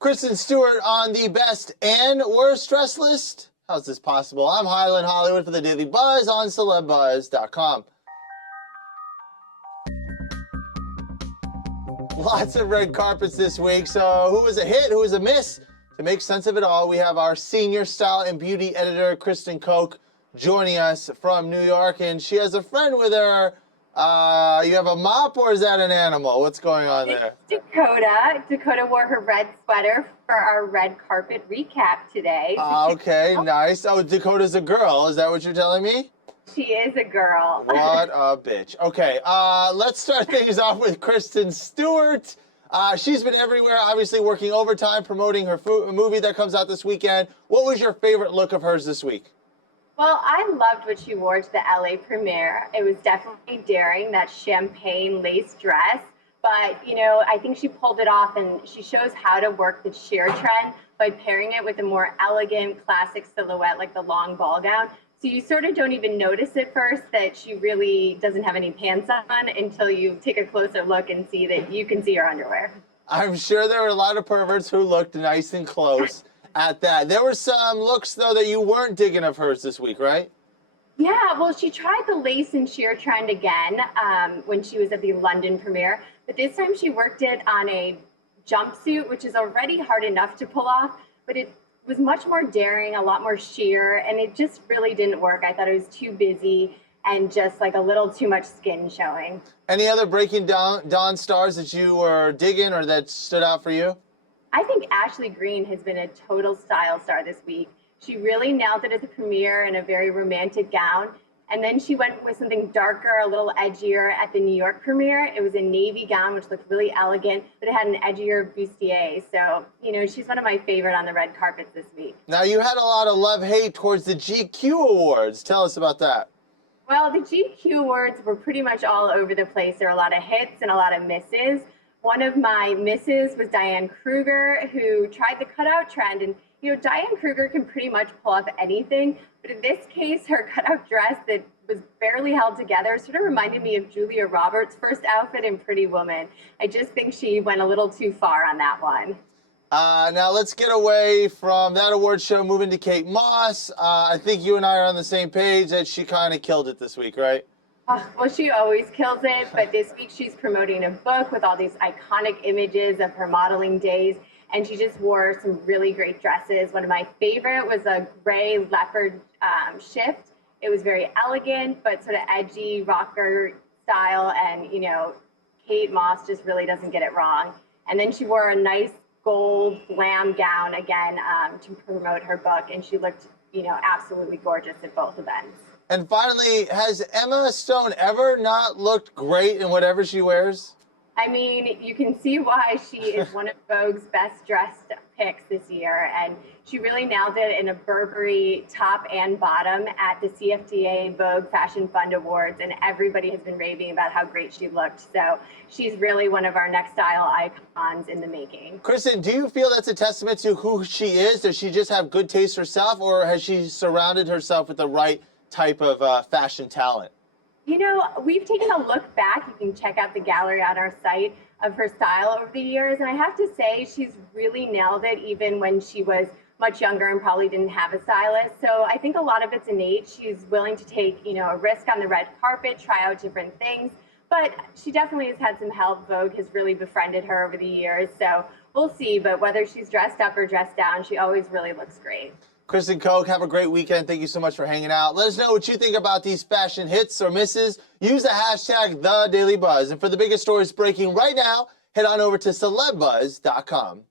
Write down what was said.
Kristen Stewart on the best and worst dress list? How's this possible? I'm Highland Hollywood for the Daily Buzz on CELEBUZZ.com. Lots of red carpets this week, so who was a hit, who was a miss? To make sense of it all, we have our senior style and beauty editor, Kristen Koch, joining us from New York, and she has a friend with her. You have a mop, or is that an animal? What's going on there? It's Dakota. Dakota wore her red sweater for our red carpet recap today. Okay, nice. Oh, Dakota's a girl. Is that what you're telling me? She is a girl. What a bitch. Okay, let's start things off with Kristen Stewart. She's been everywhere, obviously working overtime, promoting her movie that comes out this weekend. What was your favorite look of hers this week? Well, I loved what she wore to the LA premiere. It was definitely daring, that champagne lace dress. But, you know, I think she pulled it off, and she shows how to work the sheer trend by pairing it with a more elegant, classic silhouette like the long ball gown. So you sort of don't even notice at first that she really doesn't have any pants on until you take a closer look and see that you can see her underwear. I'm sure there were a lot of perverts who looked nice and close at that. There were some looks, though, that you weren't digging of hers this week, right? Yeah, well, she tried the lace and sheer trend again when she was at the London premiere, but this time she worked it on a jumpsuit, which is already hard enough to pull off, but it was much more daring, a lot more sheer, and it just really didn't work. I thought it was too busy and just like a little too much skin showing. Any other Breaking Dawn stars that you were digging or that stood out for you? I think Ashley Greene has been a total style star this week. She really nailed it at the premiere in a very romantic gown. And then she went with something darker, a little edgier at the New York premiere. It was a navy gown, which looked really elegant, but it had an edgier bustier. So, you know, she's one of my favorite on the red carpets this week. Now, you had a lot of love-hate towards the GQ Awards. Tell us about that. Well, the GQ Awards were pretty much all over the place. There were a lot of hits and a lot of misses. One of my misses was Diane Kruger, who tried the cutout trend. And, you know, Diane Kruger can pretty much pull off anything. But in this case, her cutout dress that was barely held together sort of reminded me of Julia Roberts' first outfit in Pretty Woman. I just think she went a little too far on that one. Now let's get away from that award show, move into Kate Moss. I think you and I are on the same page that she kind of killed it this week, right? Well, she always kills it, but this week she's promoting a book with all these iconic images of her modeling days, and she just wore some really great dresses. One of my favorite was a gray leopard shift. It was very elegant, but sort of edgy rocker style, and, you know, Kate Moss just really doesn't get it wrong. And then she wore a nice gold glam gown again to promote her book, and she looked, you know, absolutely gorgeous at both events. And finally, has Emma Stone ever not looked great in whatever she wears? I mean, you can see why she is one of Vogue's best dressed picks this year, and she really nailed it in a Burberry top and bottom at the CFDA Vogue Fashion Fund Awards, and everybody has been raving about how great she looked. So she's really one of our next style icons in the making. Kristen, do you feel that's a testament to who she is? Does she just have good taste herself, or has she surrounded herself with the right type of fashion talent? You know, we've taken a look back. You can check out the gallery on our site of her style over the years. And I have to say, she's really nailed it, even when she was much younger and probably didn't have a stylist. So I think a lot of it's innate. She's willing to take, you know, a risk on the red carpet, try out different things. But she definitely has had some help. Vogue has really befriended her over the years. So we'll see. But whether she's dressed up or dressed down, she always really looks great. Kristen Koch, have a great weekend. Thank you so much for hanging out. Let us know what you think about these fashion hits or misses. Use the hashtag #TheDailyBuzz. And for the biggest stories breaking right now, head on over to CELEBUZZ.com.